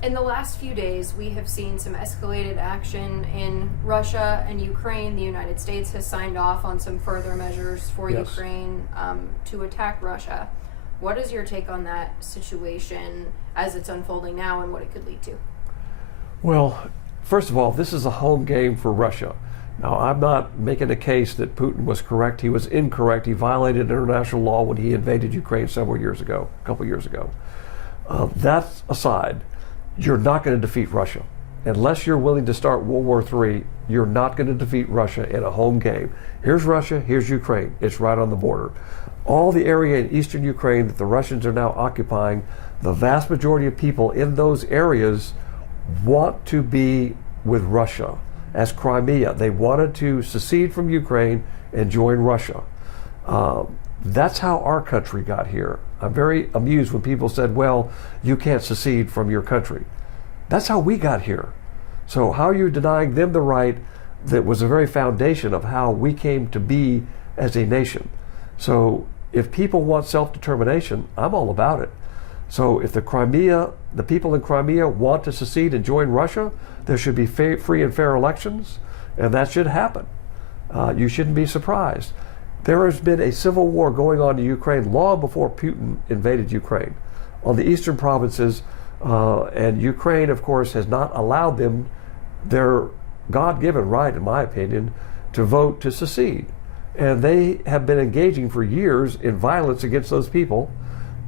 In the last few days, we have seen some escalated action in Russia and Ukraine. The United States has signed off on some further measures for Yes. Ukraine to attack Russia. What is your take on that situation as it's unfolding now and what it could lead to? Well, first of all, this is a home game for Russia. Now, I'm not making a case that Putin was correct. He was incorrect. He violated international law when he invaded Ukraine several years ago, a couple years ago. That aside, you're not going to defeat Russia. Unless you're willing to start World War III, you're not going to defeat Russia in a home game. Here's Russia, here's Ukraine. It's right on the border. All the area in eastern Ukraine that the Russians are now occupying, the vast majority of people in those areas want to be with Russia. As Crimea, they wanted to secede from Ukraine and join Russia. That's how our country got here. I'm very amused when people said, well, you can't secede from your country. That's how we got here. So how are you denying them the right that was the very foundation of how we came to be as a nation? So if people want self-determination, I'm all about it. So if the people in Crimea want to secede and join Russia, there should be free and fair elections, and that should happen. You shouldn't be surprised. There has been a civil war going on in Ukraine long before Putin invaded Ukraine on the eastern provinces, and Ukraine, of course, has not allowed them their God-given right, in my opinion, to vote to secede. And they have been engaging for years in violence against those people.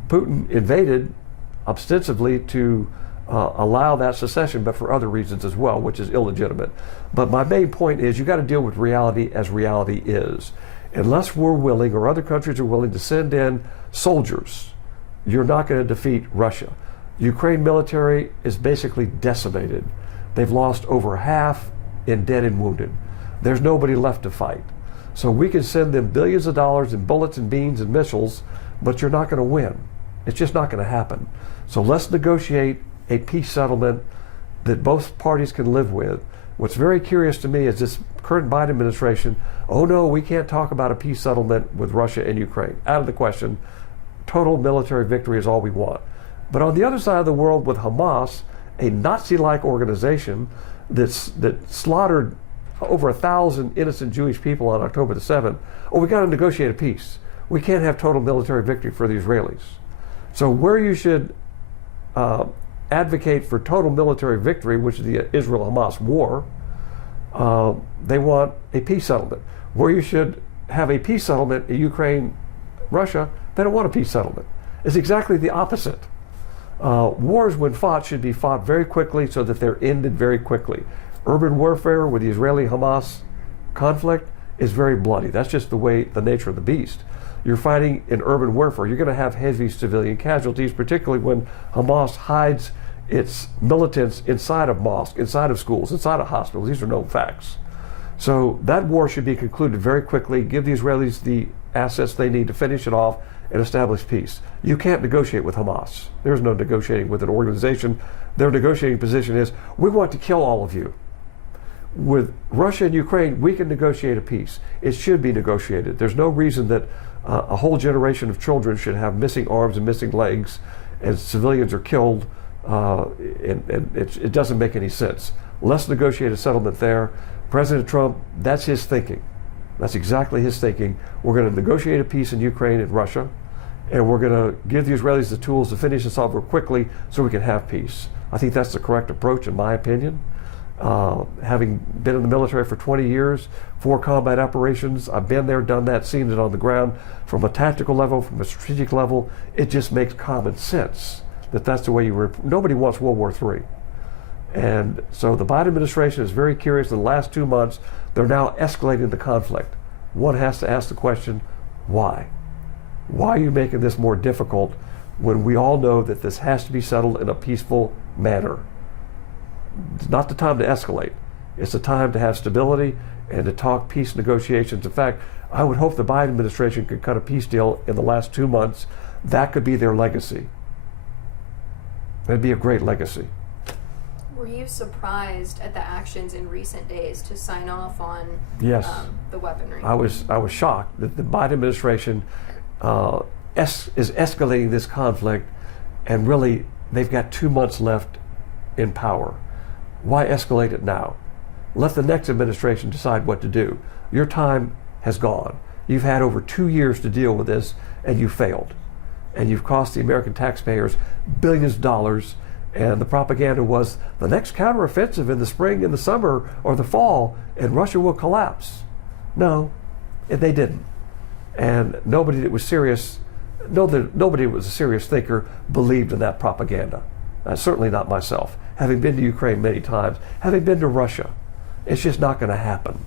Putin invaded ostensibly to allow that secession, but for other reasons as well, which is illegitimate. But my main point is you got to deal with reality as reality is. Unless we're willing, or other countries are willing, to send in soldiers, you're not going to defeat Russia. Ukraine military is basically decimated. They've lost over half in dead and wounded. There's nobody left to fight. So we can send them billions of dollars in bullets and beans and missiles, but you're not going to win. It's just not going to happen. So let's negotiate a peace settlement that both parties can live with. What's very curious to me is this current Biden administration, oh no, we can't talk about a peace settlement with Russia and Ukraine. Out of the question. Total military victory is all we want. But on the other side of the world with Hamas, a Nazi-like organization that slaughtered over 1,000 innocent Jewish people on October the 7th, we got to negotiate a peace. We can't have total military victory for the Israelis. So where you should advocate for total military victory, which is the Israel-Hamas war, they want a peace settlement. Where you should have a peace settlement in Ukraine-Russia, they don't want a peace settlement. It's exactly the opposite. Wars, when fought, should be fought very quickly so that they're ended very quickly. Urban warfare with the Israeli-Hamas conflict is very bloody. That's just the nature of the beast. You're fighting in urban warfare. You're going to have heavy civilian casualties, particularly when Hamas hides its militants inside of mosques, inside of schools, inside of hospitals. These are known facts. So that war should be concluded very quickly, give the Israelis the assets they need to finish it off and establish peace. You can't negotiate with Hamas. There's no negotiating with an organization. Their negotiating position is, we want to kill all of you. With Russia and Ukraine, we can negotiate a peace. It should be negotiated. There's no reason that a whole generation of children should have missing arms and missing legs, and civilians are killed, and it doesn't make any sense. Let's negotiate a settlement there. President Trump, that's his thinking. That's exactly his thinking. We're going to negotiate a peace in Ukraine and Russia, and we're going to give the Israelis the tools to finish this off quickly so we can have peace. I think that's the correct approach, in my opinion. Having been in the military for 20 years, 4 combat operations, I've been there, done that, seen it on the ground. From a tactical level, from a strategic level, it just makes common sense that that's the way nobody wants World War III. And so the Biden administration is very curious. In the last 2 months, they're now escalating the conflict. One has to ask the question, why? Why are you making this more difficult when we all know that this has to be settled in a peaceful manner? It's not the time to escalate. It's the time to have stability and to talk peace negotiations. In fact, I would hope the Biden administration could cut a peace deal in the last 2 months. That could be their legacy. That'd be a great legacy. Were you surprised at the actions in recent days to sign off on Yes. The weaponry? I was shocked that the Biden administration is escalating this conflict, and really they've got 2 months left in power. Why escalate it now? Let the next administration decide what to do. Your time has gone. You've had over 2 years to deal with this, and you failed. And you've cost the American taxpayers billions of dollars, and the propaganda was the next counteroffensive in the spring, in the summer, or the fall, and Russia will collapse. No, they didn't. And nobody that was serious, nobody that was a serious thinker believed in that propaganda. Certainly not myself. Having been to Ukraine many times, having been to Russia, it's just not going to happen.